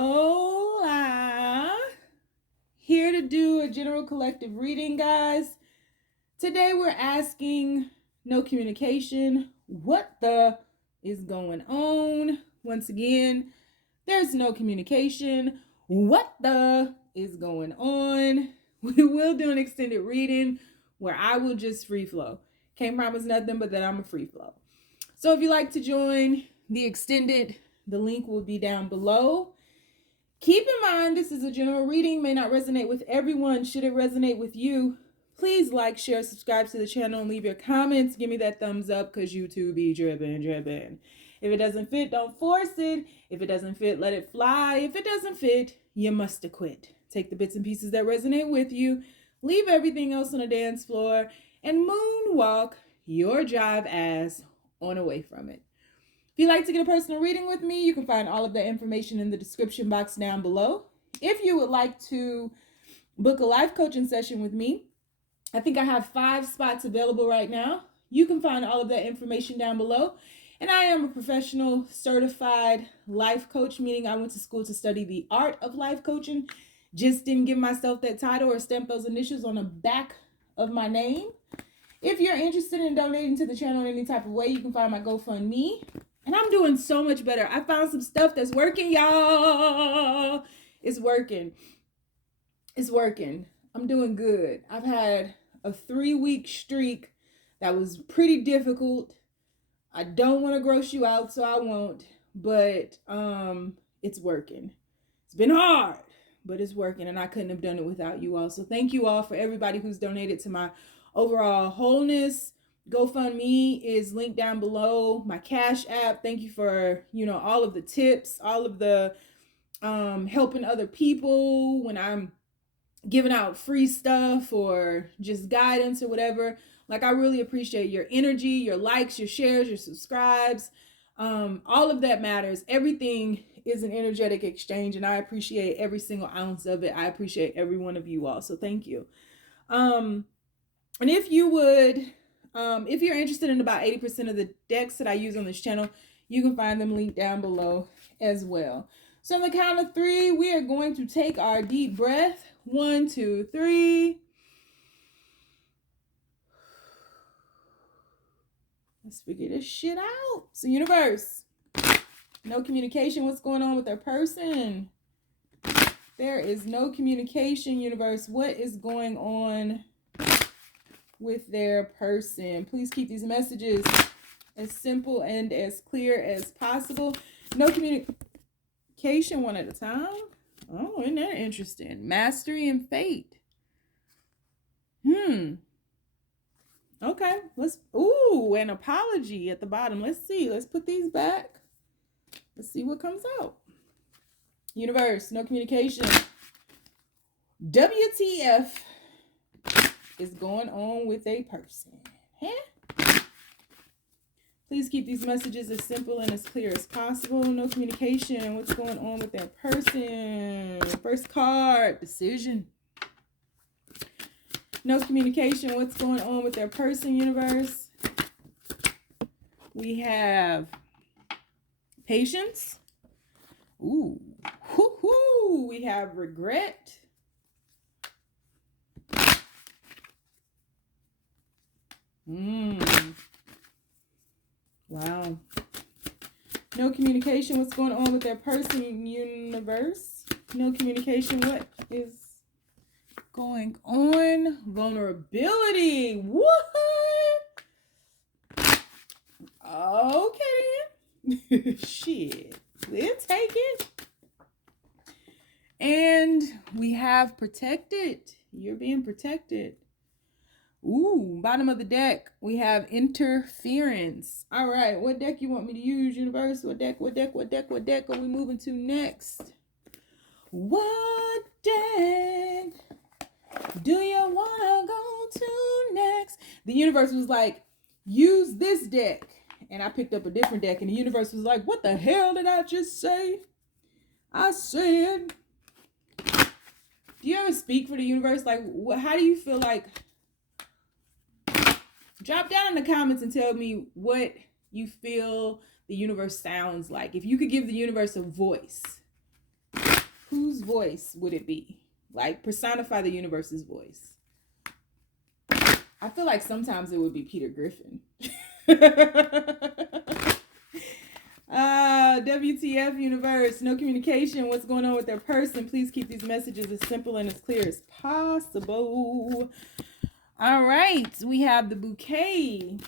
Hola! Here to do a general collective reading, guys. Today we're asking no communication. What the is going on? Once again, there's no communication. What the is going on? We will do an extended reading where I will just free flow. Can't promise nothing, but that I'm a free flow. So if you'd like to join the extended, the link will be down below. Keep in mind, this is a general reading, may not resonate with everyone. Should it resonate with you, please like, share, subscribe to the channel, and leave your comments. Give me that thumbs up because YouTube be dripping. If it doesn't fit, don't force it. If it doesn't fit, let it fly. If it doesn't fit, you must have quit. Take the bits and pieces that resonate with you, leave everything else on the dance floor, and moonwalk your jive ass on away from it. If you'd like to get a personal reading with me, you can find all of that information in the description box down below. If you would like to book a life coaching session with me, I think I have 5 spots available right now. You can find all of that information down below. And I am a professional certified life coach, meaning I went to school to study the art of life coaching. Just didn't give myself that title or stamp those initials on the back of my name. If you're interested in donating to the channel in any type of way, you can find my GoFundMe. And I'm doing so much better. I found some stuff that's working, y'all. It's working. It's working. I'm doing good. I've had a 3-week streak that was pretty difficult. I don't want to gross you out, so I won't. But it's working. It's been hard, but it's working. And I couldn't have done it without you all. So thank you all for everybody who's donated to my overall wholeness. GoFundMe is linked down below. My Cash App. Thank you for, all of the tips, all of the helping other people when I'm giving out free stuff or just guidance or whatever. Like, I really appreciate your energy, your likes, your shares, your subscribes. All of that matters. Everything is an energetic exchange, and I appreciate every single ounce of it. I appreciate every one of you all. So thank you. And if you would, if you're interested in about 80% of the decks that I use on this channel, you can find them linked down below as well. So on the count of 3, we are going to take our deep breath. 1, 2, 3. Let's figure this shit out. So universe, no communication. What's going on with their person? There is no communication, universe. What is going on with their person? Please keep these messages as simple and as clear as possible. No communication, one at a time. Oh, isn't that interesting? Mastery and fate. Okay, an apology at the bottom. Let's see. Let's put these back. Let's see what comes out. Universe, no communication. WTF is going on with a person? Please keep these messages as simple and as clear as possible. No communication. What's going on with their person? First card, decision. No communication. What's going on with their person, universe? We have patience. Ooh. Hoo-hoo. We have regret. Wow. No communication. What's going on with their person, universe? No communication. What is going on? Vulnerability. What? Okay. Shit. We'll take it. And we have protected. You're being protected. Ooh, bottom of the deck, we have interference. All right, what deck you want me to use, universe? What deck are we moving to next? What deck do you want to go to next? The universe was like, use this deck. And I picked up a different deck, and the universe was like, what the hell did I just say? I said, do you ever speak for the universe? Like, how do you feel like? Drop down in the comments and tell me what you feel the universe sounds like. If you could give the universe a voice, Whose voice would it be? Like, personify the universe's voice. I feel like sometimes it would be Peter Griffin. WTF universe, no communication. What's going on with their person? Please keep these messages as simple and as clear as possible. All right, we have the bouquet.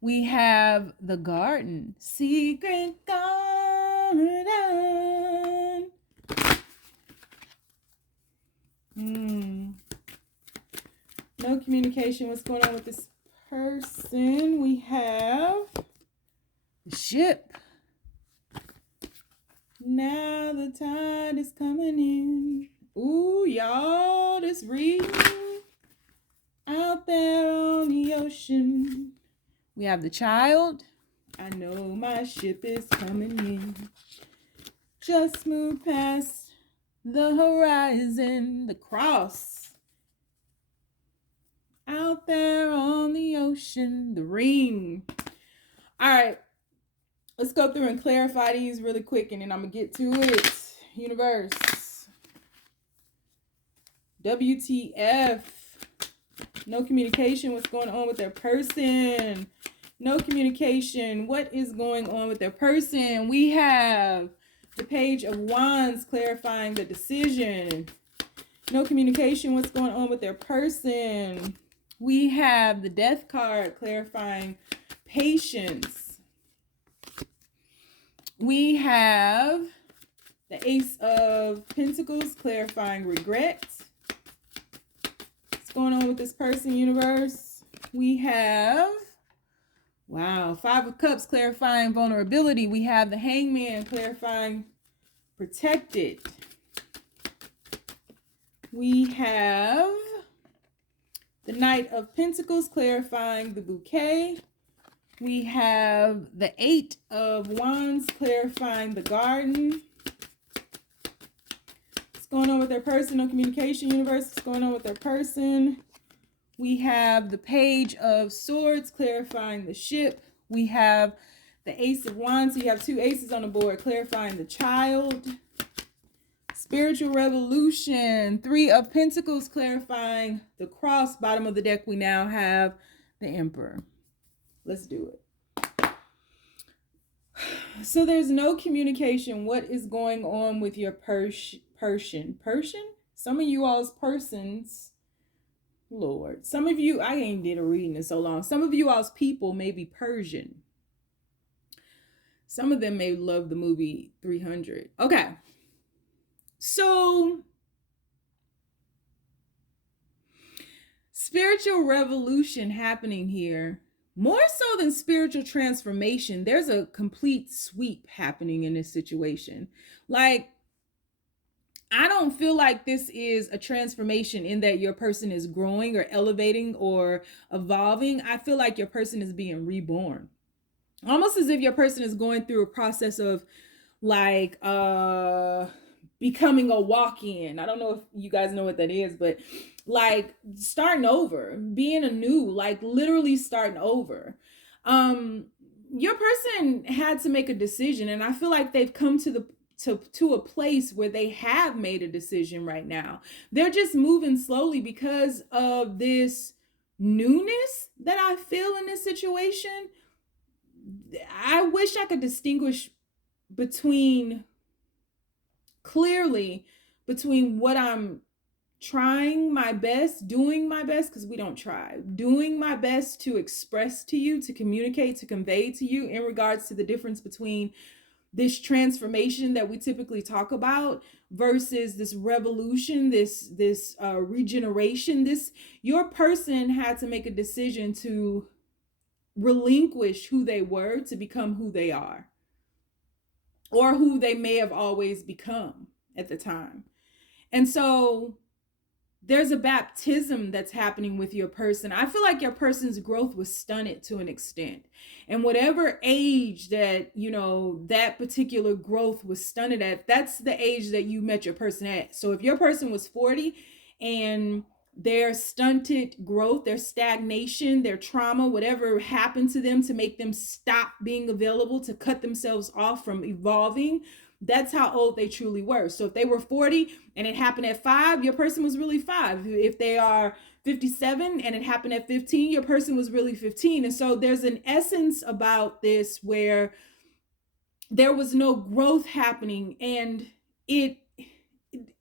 We have the garden. Secret garden. No communication. What's going on with this person? We have the ship. Now the tide is coming in. Ooh, y'all, this reading out there on the ocean. We have the child. I know my ship is coming in. Just move past the horizon. The cross. Out there on the ocean. The ring. All right. Let's go through and clarify these really quick, and then I'm going to get to it. Universe. WTF. No communication. What's going on with their person? No communication. What is going on with their person? We have the Page of Wands clarifying the decision. No communication. What's going on with their person? We have the Death card clarifying patience. We have the Ace of Pentacles clarifying regret. What's going on with this person, universe? We have, wow, Five of Cups clarifying vulnerability. We have the Hangman clarifying protected. We have the Knight of Pentacles clarifying the bouquet. We have the Eight of Wands clarifying the garden. What's going on with their person? No communication, universe. What's going on with their person? We have the Page of Swords clarifying the ship. We have the Ace of Wands. So you have two aces on the board clarifying the child. Spiritual revolution. Three of Pentacles clarifying the cross. Bottom of the deck, we now have the Emperor. Let's do it. So there's no communication. What is going on with your Persian? Some of you all's persons, Lord. Some of you, I ain't did a reading in so long. Some of you all's people may be Persian. Some of them may love the movie 300. Okay. So, spiritual revolution happening here. More so than spiritual transformation, there's a complete sweep happening in this situation. Like, I don't feel like this is a transformation in that your person is growing or elevating or evolving. I feel like your person is being reborn. Almost as if your person is going through a process of like becoming a walk-in. I don't know if you guys know what that is, but like starting over, being anew, like literally starting over. Your person had to make a decision, and I feel like they've come to a place where they have made a decision right now. They're just moving slowly because of this newness that I feel in this situation. I wish I could distinguish clearly between what I'm trying my best, doing my best, because we don't try, doing my best to express to you, to communicate, to convey to you in regards to the difference between this transformation that we typically talk about versus this revolution, this regeneration. Your person had to make a decision to relinquish who they were to become who they are, or who they may have always become at the time. And so there's a baptism that's happening with your person. I feel like your person's growth was stunted to an extent. And whatever age that, that particular growth was stunted at, that's the age that you met your person at. So if your person was 40 and their stunted growth, their stagnation, their trauma, whatever happened to them to make them stop being available, to cut themselves off from evolving. That's how old they truly were. So if they were 40 and it happened at 5, your person was really 5. If they are 57 and it happened at 15, your person was really 15. And so there's an essence about this where there was no growth happening, and it,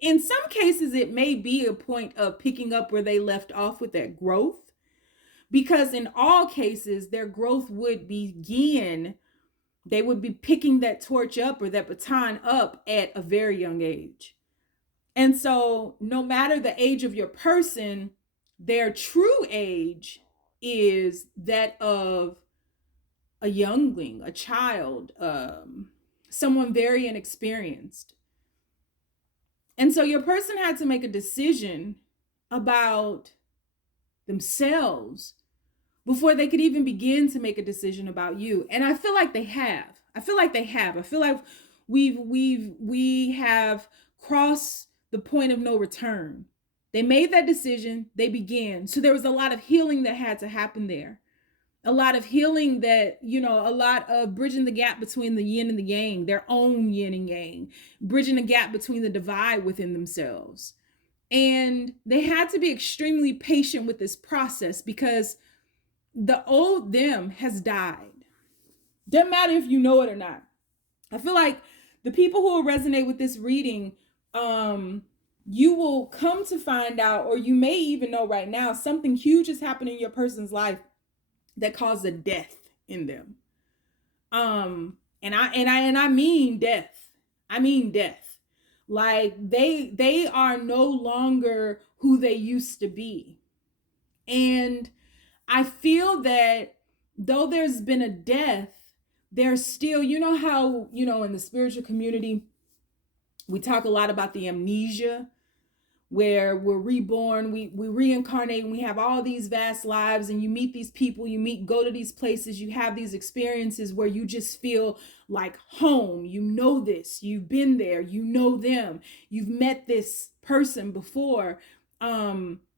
in some cases, it may be a point of picking up where they left off with that growth, because in all cases, their growth would begin, they would be picking that torch up or that baton up at a very young age. And so no matter the age of your person, their true age is that of a youngling, a child, someone very inexperienced. And so your person had to make a decision about themselves before they could even begin to make a decision about you. And I feel like they have. I feel like we have crossed the point of no return. They made that decision, they began. So there was a lot of healing that had to happen there. A lot of healing that, a lot of bridging the gap between the yin and the yang, their own yin and yang, bridging the gap between the divide within themselves. And they had to be extremely patient with this process, because the old them has died. Doesn't matter if you know it or not. I feel like the people who will resonate with this reading, you will come to find out, or you may even know right now, something huge is happening in your person's life that caused a death in them. And I mean death. I mean death. Like they are no longer who they used to be. And I feel that though there's been a death, there's still, how, in the spiritual community, we talk a lot about the amnesia, where we're reborn, we reincarnate, and we have all these vast lives, and you meet these people, go to these places, you have these experiences where you just feel like home. You know this, you've been there, you know them, you've met this person before.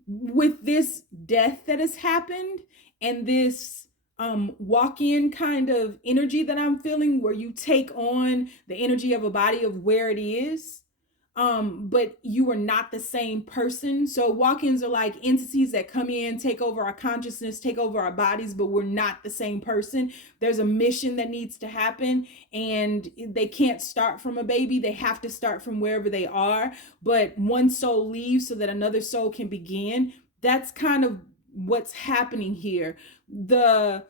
With this death that has happened, and this walk-in kind of energy that I'm feeling, where you take on the energy of a body of where it is, but you are not the same person. So walk-ins are like entities that come in, take over our consciousness, take over our bodies, but we're not the same person. There's a mission that needs to happen, and they can't start from a baby. They have to start from wherever they are, but one soul leaves so that another soul can begin. That's kind of what's happening here. The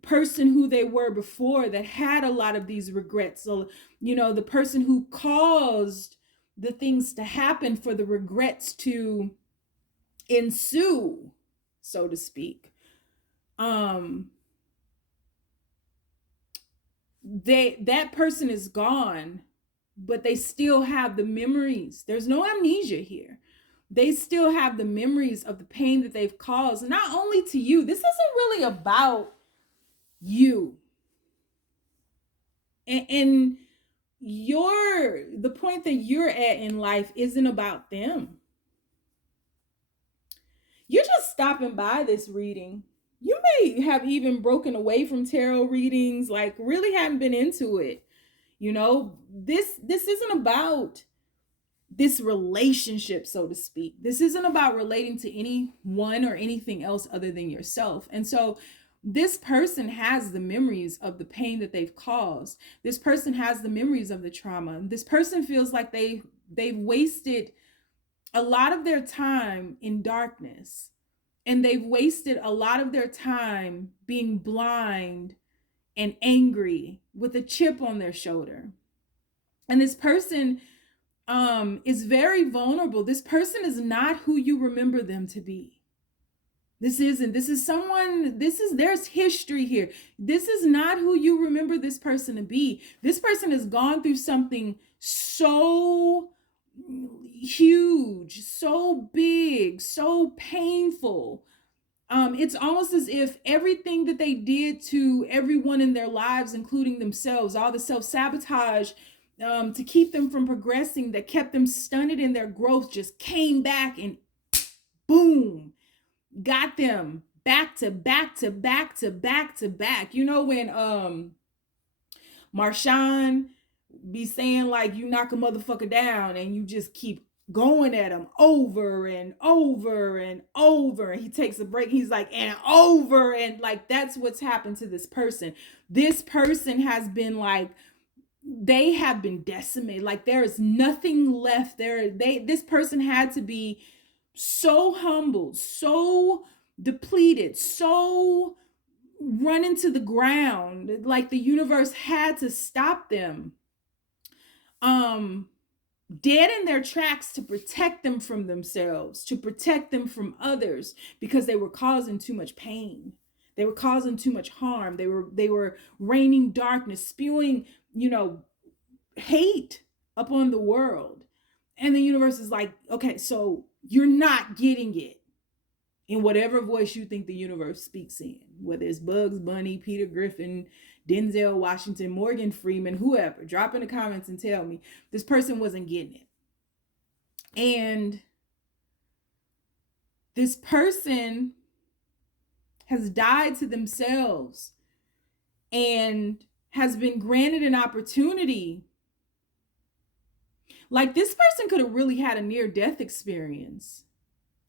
person who they were before that had a lot of these regrets, so the person who caused the things to happen for the regrets to ensue, so to speak, that person is gone, but they still have the memories. There's no amnesia here. They still have the memories of the pain that they've caused, not only to you. This isn't really about you. And the point that you're at in life isn't about them. You're just stopping by this reading. You may have even broken away from tarot readings, like really haven't been into it. This isn't about this relationship, so to speak. This isn't about relating to anyone or anything else other than yourself. And so this person has the memories of the pain that they've caused. This person has the memories of the trauma. This person feels like they've wasted a lot of their time in darkness, and they've wasted a lot of their time being blind and angry with a chip on their shoulder. And this person is very vulnerable. This person is not who you remember them to be. There's history here. This is not who you remember this person to be. This person has gone through something so huge, so big, so painful. It's almost as if everything that they did to everyone in their lives, including themselves, all the self-sabotage to keep them from progressing, that kept them stunted in their growth, just came back and boom, got them back to back to back to back to back. You know when Marshawn be saying like you knock a motherfucker down and you just keep going at him over and over and over. He takes a break. He's like, and over. And like, that's what's happened to this person. This person has been like, they have been decimated. Like there is nothing left there. This person had to be so humbled, so depleted, so run into the ground, like the universe had to stop them dead in their tracks to protect them from themselves, to protect them from others, because they were causing too much pain, they were causing too much harm, they were raining darkness, spewing, you know, hate upon the world. And the universe is like, okay, so you're not getting it, in whatever voice you think the universe speaks in, whether it's Bugs Bunny, Peter Griffin, Denzel Washington, Morgan Freeman, whoever. Drop in the comments and tell me this person wasn't getting it. And this person has died to themselves and has been granted an opportunity. Like this person could have really had a near-death experience.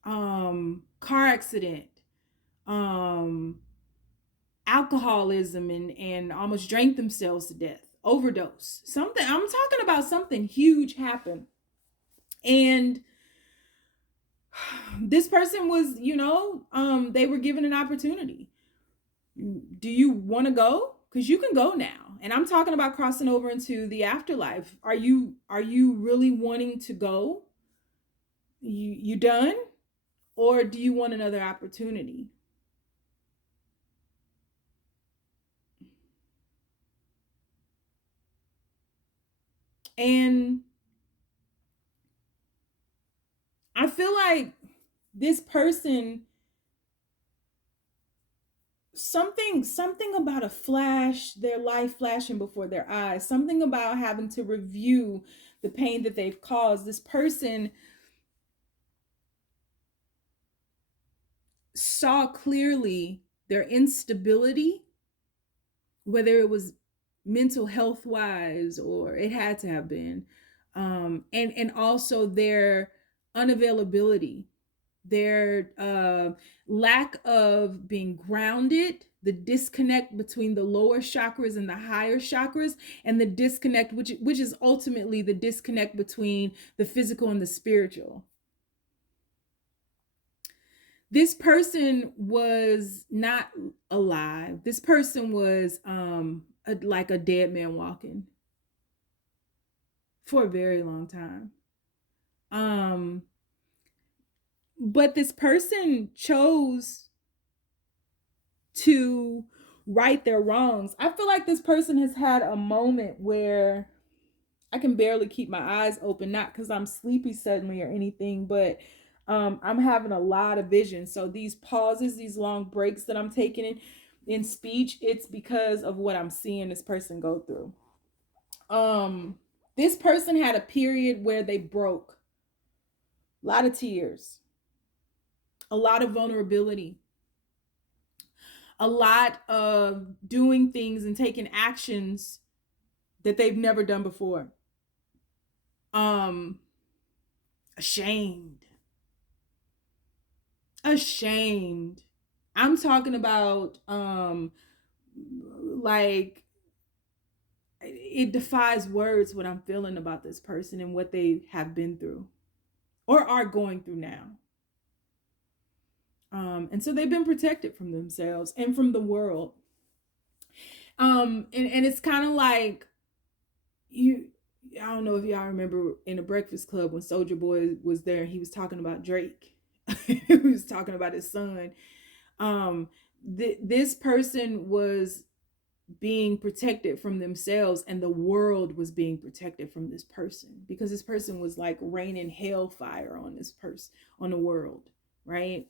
Car accident, alcoholism, and almost drank themselves to death, overdose, something. I'm talking about something huge happened. And this person was, you know, they were given an opportunity. Do you want to go? Because you can go now. And I'm talking about crossing over into the afterlife. Are you really wanting to go? You done? Or do you want another opportunity? And I feel like this person, something about a flash, their life flashing before their eyes, something about having to review the pain that they've caused. This person saw clearly their instability, whether it was mental health wise, or it had to have been, and also their unavailability, their lack of being grounded, the disconnect between the lower chakras and the higher chakras, and the disconnect, which is ultimately the disconnect between the physical and the spiritual. This person was not alive. This person was like a dead man walking for a very long time. But this person chose to right their wrongs. I feel like this person has had a moment where I can barely keep my eyes open, not because I'm sleepy suddenly or anything, but I'm having a lot of vision. So these pauses, these long breaks that I'm taking in speech, it's because of what I'm seeing this person go through. This person had a period where they broke. A lot of tears, a lot of vulnerability, a lot of doing things and taking actions that they've never done before. Ashamed. I'm talking about like it defies words what I'm feeling about this person and what they have been through or are going through now. And so they've been protected from themselves and from the world. And it's kind of like I don't know if y'all remember in the Breakfast Club when Soulja Boy was there, he was talking about Drake. He was talking about his son. This person was being protected from themselves, and the world was being protected from this person, because this person was like raining hellfire on this person, on the world, right?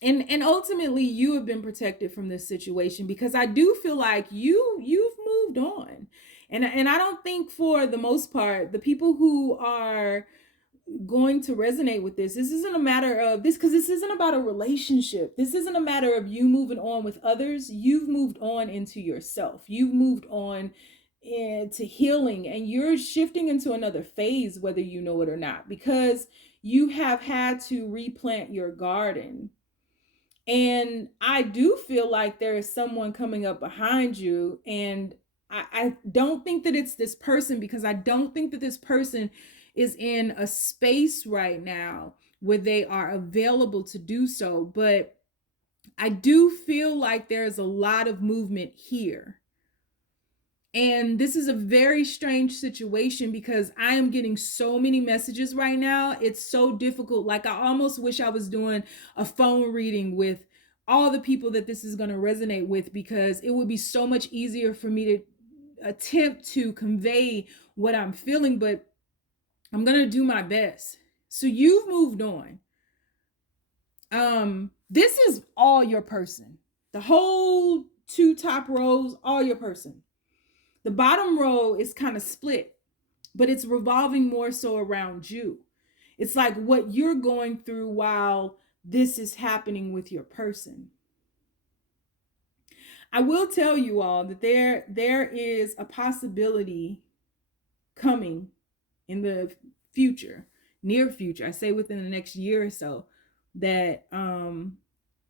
And ultimately you have been protected from this situation, because I do feel like you've moved on. And I don't think, for the most part, the people who are going to resonate with this. This isn't a matter of this, because this isn't about a relationship. This isn't a matter of you moving on with others. You've moved on into yourself. You've moved on into healing, and you're shifting into another phase, whether you know it or not, because you have had to replant your garden. And I do feel like there is someone coming up behind you, and I don't think that it's this person, because I don't think that this person is in a space right now where they are available to do so. But I do feel like there's a lot of movement here. And this is a very strange situation, because I am getting so many messages right now. It's so difficult. Like, I almost wish I was doing a phone reading with all the people that this is going to resonate with, because it would be so much easier for me to attempt to convey what I'm feeling. But I'm going to do my best. So you've moved on. This is all your person. The whole 2 top rows, all your person. The bottom row is kind of split, but it's revolving more so around you. It's like what you're going through while this is happening with your person. I will tell you all that there is a possibility coming in the future, near future. I say within the next year or so, that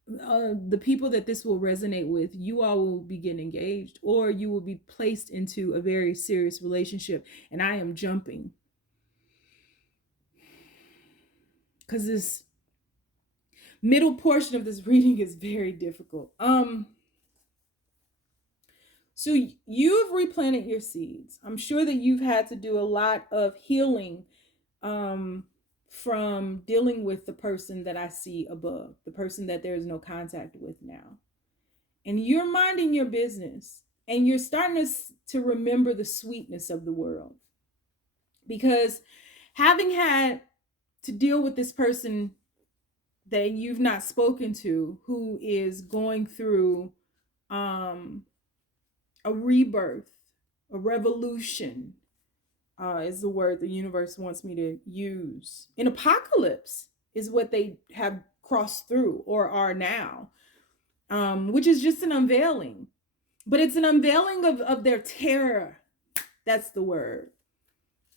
the people that this will resonate with, you all will begin engaged, or you will be placed into a very serious relationship. And I am jumping, because this middle portion of this reading is very difficult. So you've replanted your seeds. I'm sure that you've had to do a lot of healing from dealing with the person that I see above, the person that there is no contact with now. And you're minding your business, and you're starting to remember the sweetness of the world. Because having had to deal with this person that you've not spoken to, who is going through a rebirth, a revolution, is the word the universe wants me to use. An apocalypse is what they have crossed through or are now, which is just an unveiling. But it's an unveiling of their terror. That's the word.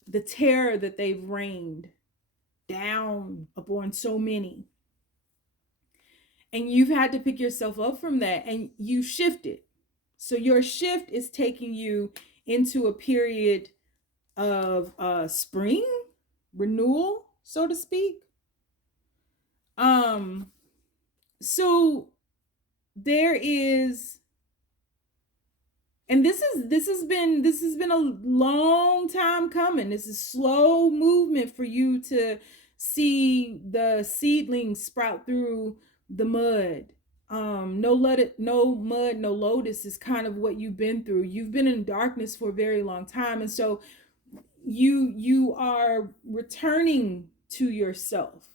The terror that they've rained down upon so many. And you've had to pick yourself up from that, and you shifted. So your shift is taking you into a period of spring, renewal, so to speak. So there is, and this has been a long time coming. This is slow movement for you to see the seedlings sprout through the mud. No mud, no lotus is kind of what you've been through. You've been in darkness for a very long time, and so you are returning to yourself.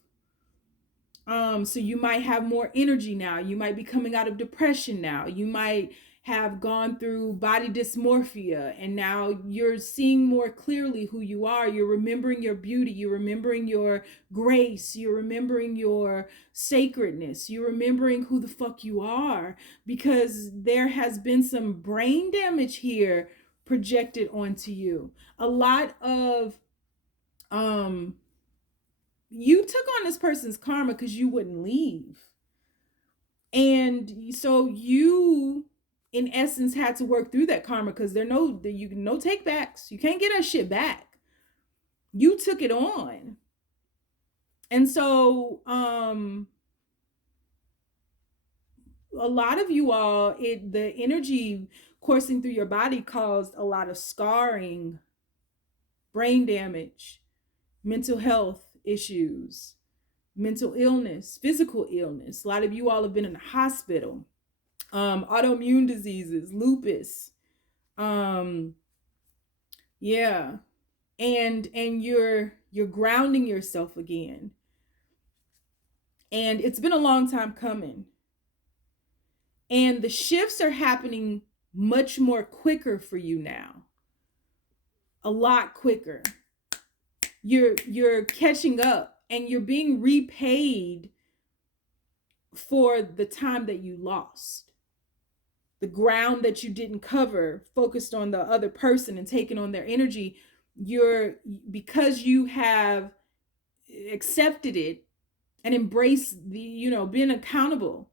So you might have more energy now. You might be coming out of depression now. You might have gone through body dysmorphia, and now you're seeing more clearly who you are. You're remembering your beauty. You're remembering your grace. You're remembering your sacredness. You're remembering who the fuck you are, because there has been some brain damage here projected onto you. A lot of you took on this person's karma because you wouldn't leave. And so you, in essence, had to work through that karma, because there no take backs. You can't get that shit back. You took it on. And so a lot of you all, the energy coursing through your body caused a lot of scarring, brain damage, mental health issues, mental illness, physical illness. A lot of you all have been in the hospital. Autoimmune diseases, lupus. Yeah. And you're grounding yourself again. And it's been a long time coming. And the shifts are happening much more quicker for you now. A lot quicker. you're catching up and you're being repaid for the time that you lost, the ground that you didn't cover, focused on the other person and taking on their energy. Because you have accepted it and embraced being accountable,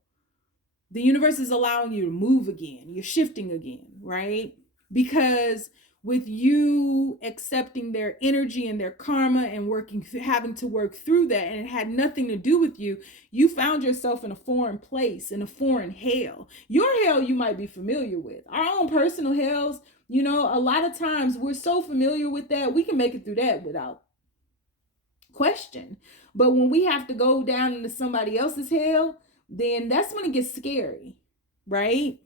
the universe is allowing you to move again. You're shifting again, right? Because with you accepting their energy and their karma and having to work through that, and it had nothing to do with you, you found yourself in a foreign place, in a foreign hell. Your hell you might be familiar with. Our own personal hells, a lot of times we're so familiar with that, we can make it through that without question. But when we have to go down into somebody else's hell, then that's when it gets scary, right?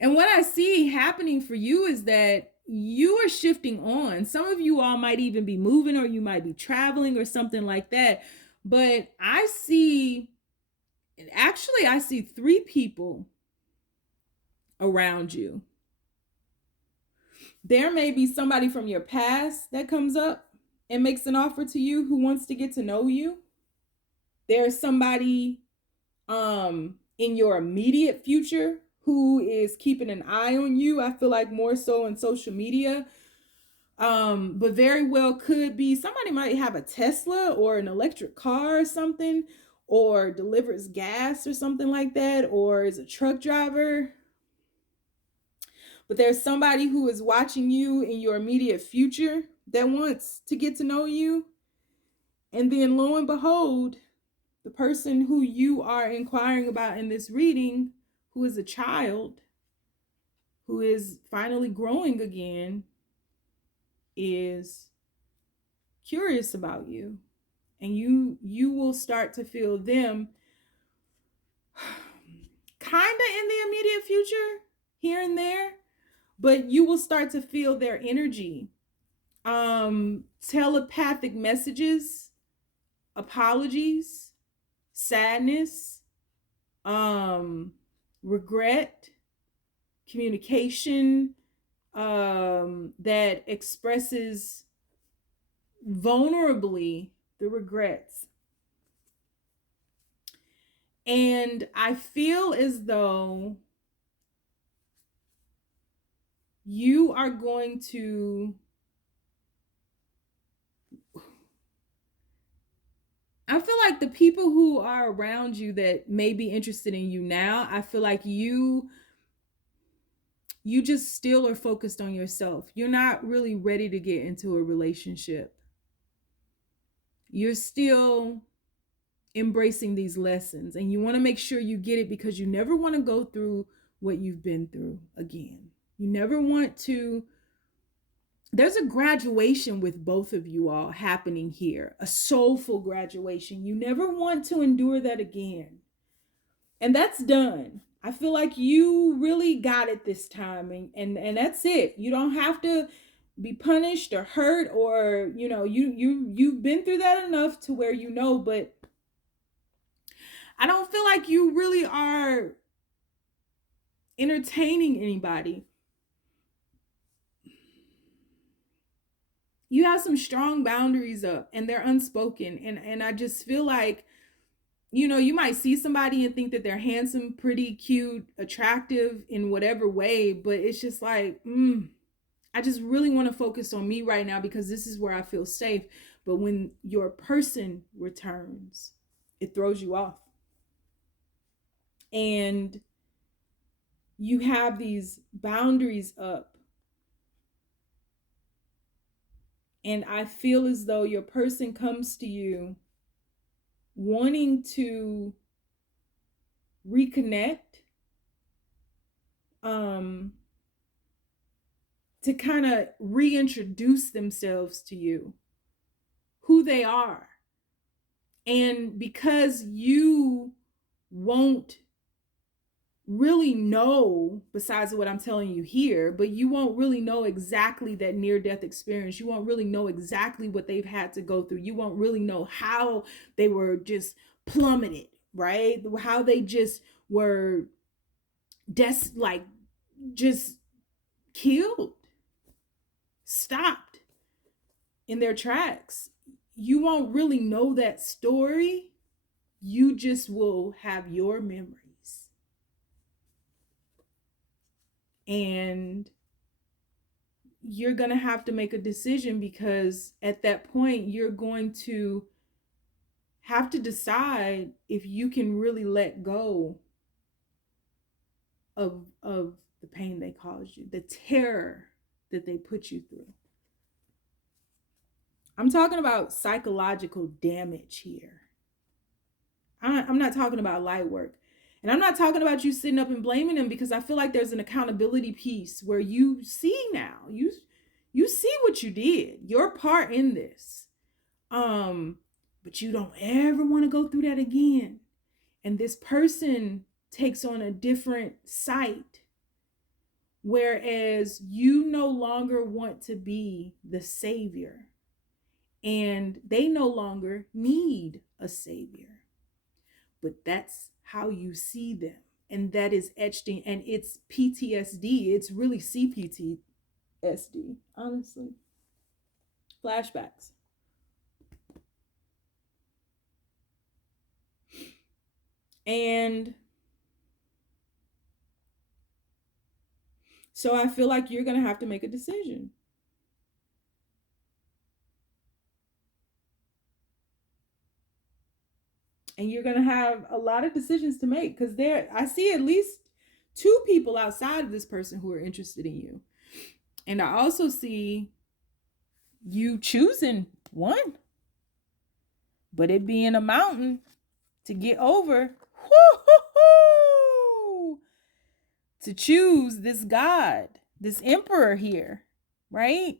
And what I see happening for you is that you are shifting on. Some of you all might even be moving, or you might be traveling or something like that. But I see 3 people around you. There may be somebody from your past that comes up and makes an offer to you who wants to get to know you. There's somebody in your immediate future who is keeping an eye on you. I feel like more so on social media. But very well could be somebody might have a Tesla or an electric car or something, or delivers gas or something like that, or is a truck driver. But there's somebody who is watching you in your immediate future that wants to get to know you. And then lo and behold, the person who you are inquiring about in this reading, who is a child, who is finally growing again, is curious about you. And you will start to feel them kind of in the immediate future, here and there, but you will start to feel their energy. Telepathic messages, apologies, sadness, regret, communication that expresses vulnerably the regrets. And I feel as though you are going to, I feel like the people who are around you that may be interested in you now, I feel like you just still are focused on yourself. You're not really ready to get into a relationship. You're still embracing these lessons, and you want to make sure you get it because you never want to go through what you've been through again. You never want to. There's a graduation with both of you all happening here, a soulful graduation. You never want to endure that again. And that's done. I feel like you really got it this time, and that's it. You don't have to be punished or hurt, or you've been through that enough to where but I don't feel like you really are entertaining anybody. You have some strong boundaries up, and they're unspoken, and I just feel like you might see somebody and think that they're handsome, pretty, cute, attractive in whatever way, but it's just like, I just really want to focus on me right now because this is where I feel safe. But when your person returns, it throws you off. And you have these boundaries up. And I feel as though your person comes to you wanting to reconnect, to kind of reintroduce themselves to you, who they are. And because you won't really know, besides what I'm telling you here, but you won't really know exactly that near-death experience. You won't really know exactly what they've had to go through. You won't really know how they were just plummeted, right? How they just were just killed. stopped in their tracks. You won't really know that story. You just will have your memories. And you're going to have to make a decision, because at that point, you're going to have to decide if you can really let go of the pain they caused you, the terror that they put you through. I'm talking about psychological damage here. I'm not talking about light work. And I'm not talking about you sitting up and blaming them, because I feel like there's an accountability piece where you see now, you see what you did, your part in this. But you don't ever want to go through that again. And this person takes on a different site, whereas you no longer want to be the savior, and they no longer need a savior. But that's how you see them, and that is etched in, and it's PTSD. It's really CPTSD, honestly. Flashbacks. And so I feel like you're going to have to make a decision. And you're going to have a lot of decisions to make, because I see at least 2 people outside of this person who are interested in you. And I also see you choosing one, but it being a mountain to get over. Woo-hoo-hoo! To choose this God, this emperor here, right?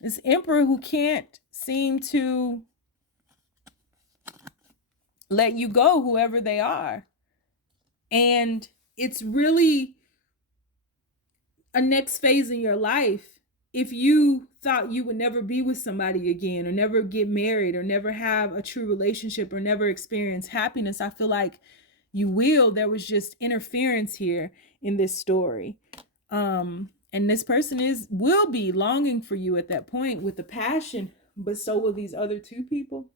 This emperor who can't seem to let you go, whoever they are. And it's really a next phase in your life. If you thought you would never be with somebody again, or never get married, or never have a true relationship, or never experience happiness, I feel like you will. There was just interference here in this story. And this person will be longing for you at that point with a passion, but so will these other 2 people.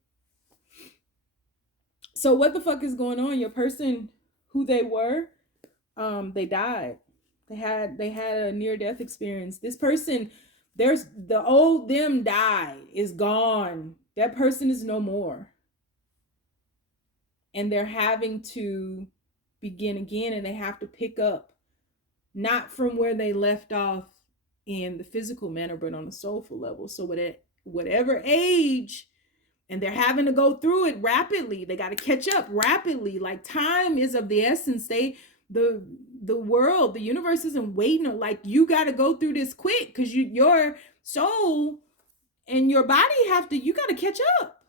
So what the fuck is going on? Your person, who they were, they died. They had a near-death experience. This person, there's the old them died, is gone. That person is no more. And they're having to begin again, and they have to pick up, not from where they left off in the physical manner, but on a soulful level. So at whatever age, and they're having to go through it rapidly. They got to catch up rapidly. Like, time is of the essence. The world, the universe isn't waiting. Like, you got to go through this quick, because your soul and your body you got to catch up.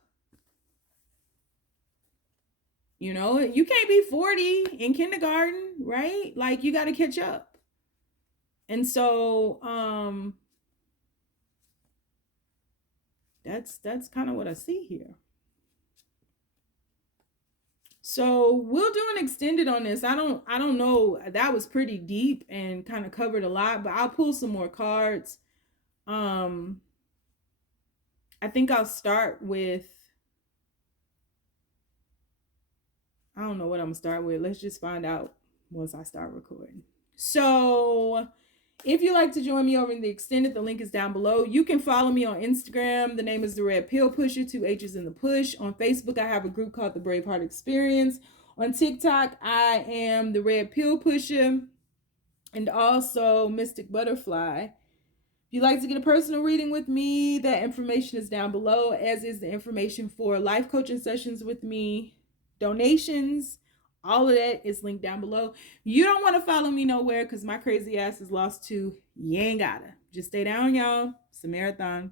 You know, you can't be 40 in kindergarten, right? Like, you got to catch up. And so, that's kind of what I see here. So we'll do an extended on this. I don't know. That was pretty deep and kind of covered a lot, but I'll pull some more cards. I think I'll start with, I don't know what I'm gonna start with. Let's just find out once I start recording. So if you'd like to join me over in the extended, the link is down below. You can follow me on Instagram. The name is The Red Pill Pusher, 2 H's in the push. On Facebook, I have a group called the Braveheart Experience. On TikTok, I am The Red Pill Pusher, and also Mystic Butterfly. If you'd like to get a personal reading with me, that information is down below, as is the information for life coaching sessions with me, donations. All of that is linked down below. You don't want to follow me nowhere, because my crazy ass is lost too. You ain't gotta. Just stay down, y'all. It's a marathon.